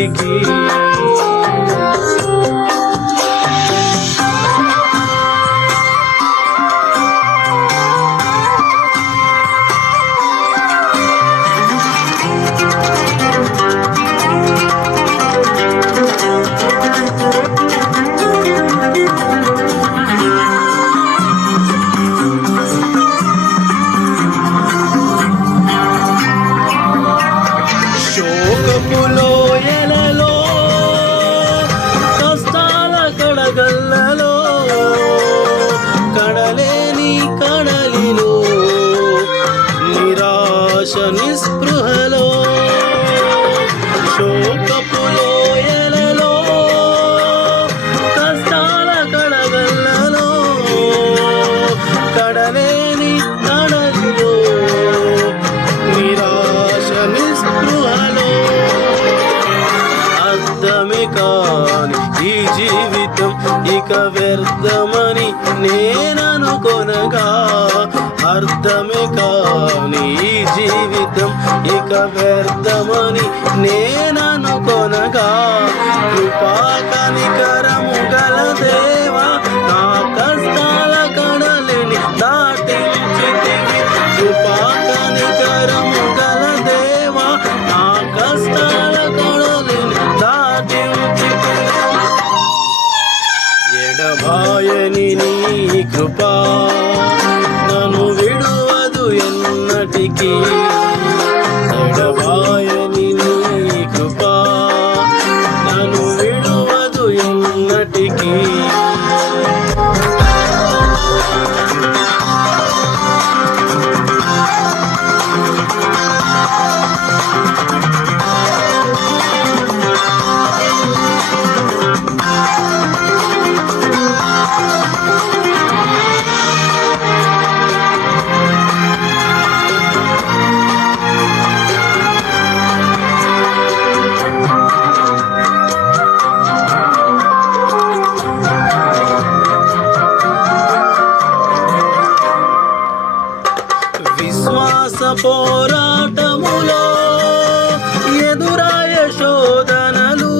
ఎన్నటికీ ఈ జీవితం ఇక వ్యర్థమని నేననుకొనగా అర్థమే కాని ఈ జీవితం ఇక వ్యర్థమని నేననుకొనగా ఎన్నటికీ పోరాటములో ఎదురాయ శోధనలు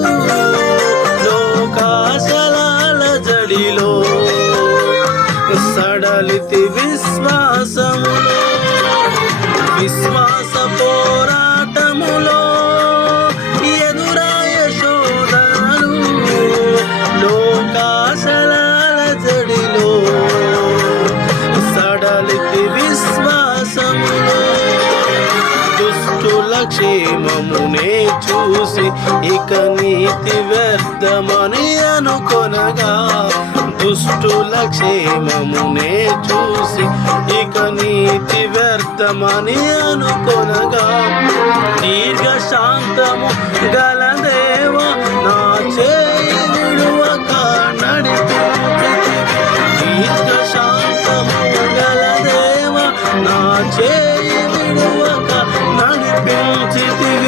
లోకాశలాల జడిలో సడలితి విశ్వాసములో విశ్వ చూసి ఇక నీతి వ్యర్థమని అనుకొనగా దుష్టుల క్షేమమునే చూసి ఇక నీతి వ్యర్థమని అనుకొనగా దీర్ఘ శాంతము గల దేవ నా చేయి విడువక నడిపించితివి. దీర్ఘ శాంతము గల దేవ నా చేయి విడువక నడిపించితివి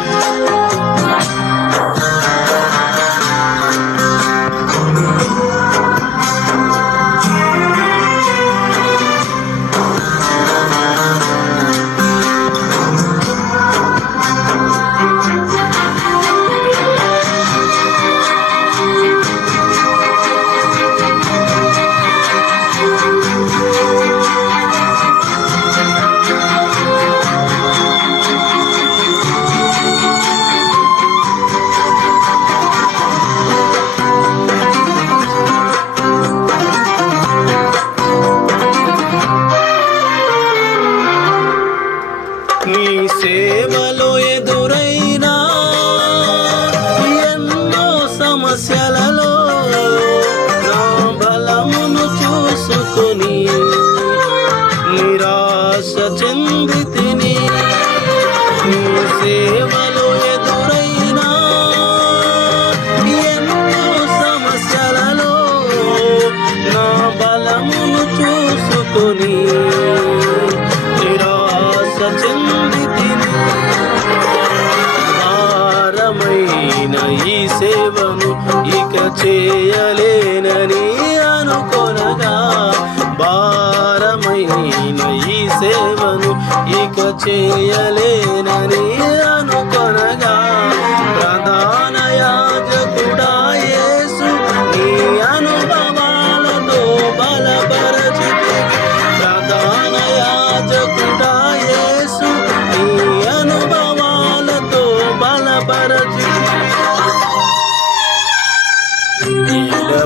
సేవలు ఎదురైనా ఎన్నో సమస్యలలో నా బలమును ఈ సేవను ఇక చేయలేనని అనుకొనగా బా చేయలేనని అనుకొనగా ప్రధాన యాజకుడా యేసు నీ అనుభవాలతో బలపరచితి ప్రధాన యాజకుడా యేసు నీ అనుభవాలతో బలపరచితి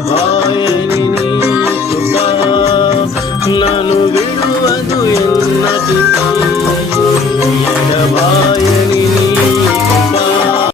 భాయని నీ కృప నన్ను Savaye